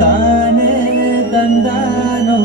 ತಾನೇ ತಂದಾನೋ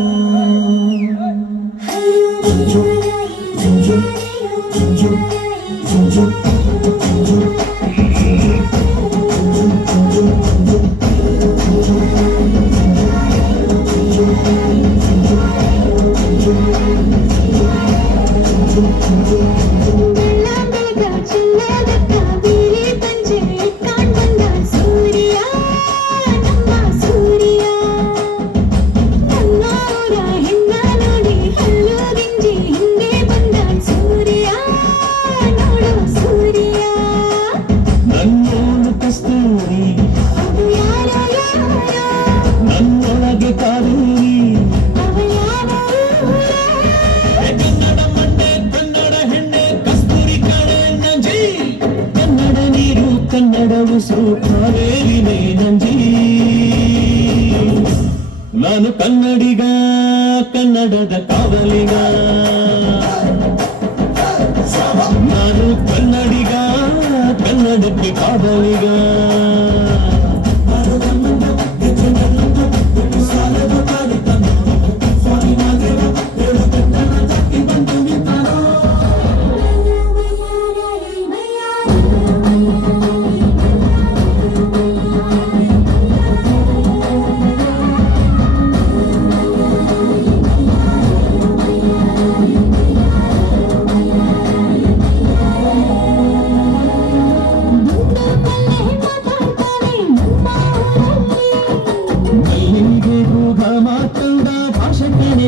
ಕನ್ನಡವು ಸೂಕಾಲೇರಿನೇ ನಂಜಿ ನಾನು ಕನ್ನಡಿಗ ಕನ್ನಡದ ಕಾವಲಿಗ ನಾನು ಕನ್ನಡಿಗ ಕನ್ನಡಕ್ಕೆ ಕಾವಲಿಗ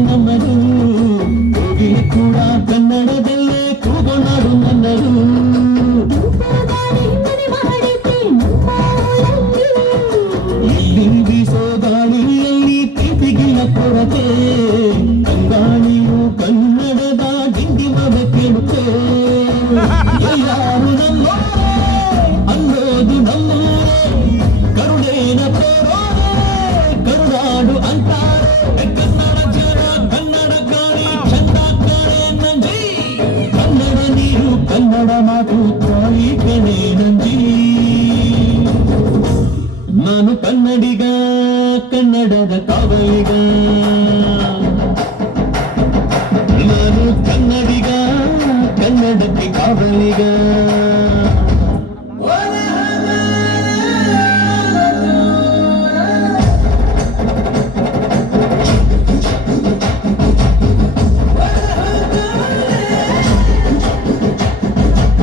ನಮ್ಮದು ಹೋಗಿ ಕೂಡ ಕನ್ನಡದಲ್ಲೇ ಕೂಗೊಂಡರು ನನ್ನರು ಇಲ್ಲಿ ಬೀಸೋ ಗಾಳಿಯಲ್ಲಿ ಪ್ರೀತಿಗಿಲ್ಲ ಕೊರತೆ ಕಂಗಾಳಿಯು ಕನ್ನಡದ ಡಿಂಡಿಮದ ಕೇಳುತ್ತೆ ಎಲ್ಲಾರು ನಮ್ಮೋರೇ ಅನ್ನೋದು ನಮ್ಮೂರೇ ಕರುಣೇನ ತೋರೋರೆ ಕರುನಾಡು ಅಂತಾರೆ ಕನ್ನಡ ಮಾತು ತಾಯಿ ಕಣೆ ನಂಜಿ ನಾನು ಕನ್ನಡಿಗ ಕನ್ನಡದ ಕಾವಲಿಗ ನಾನು ಕನ್ನಡಿಗ ಕನ್ನಡಕ್ಕೆ ಕಾವಲಿಗ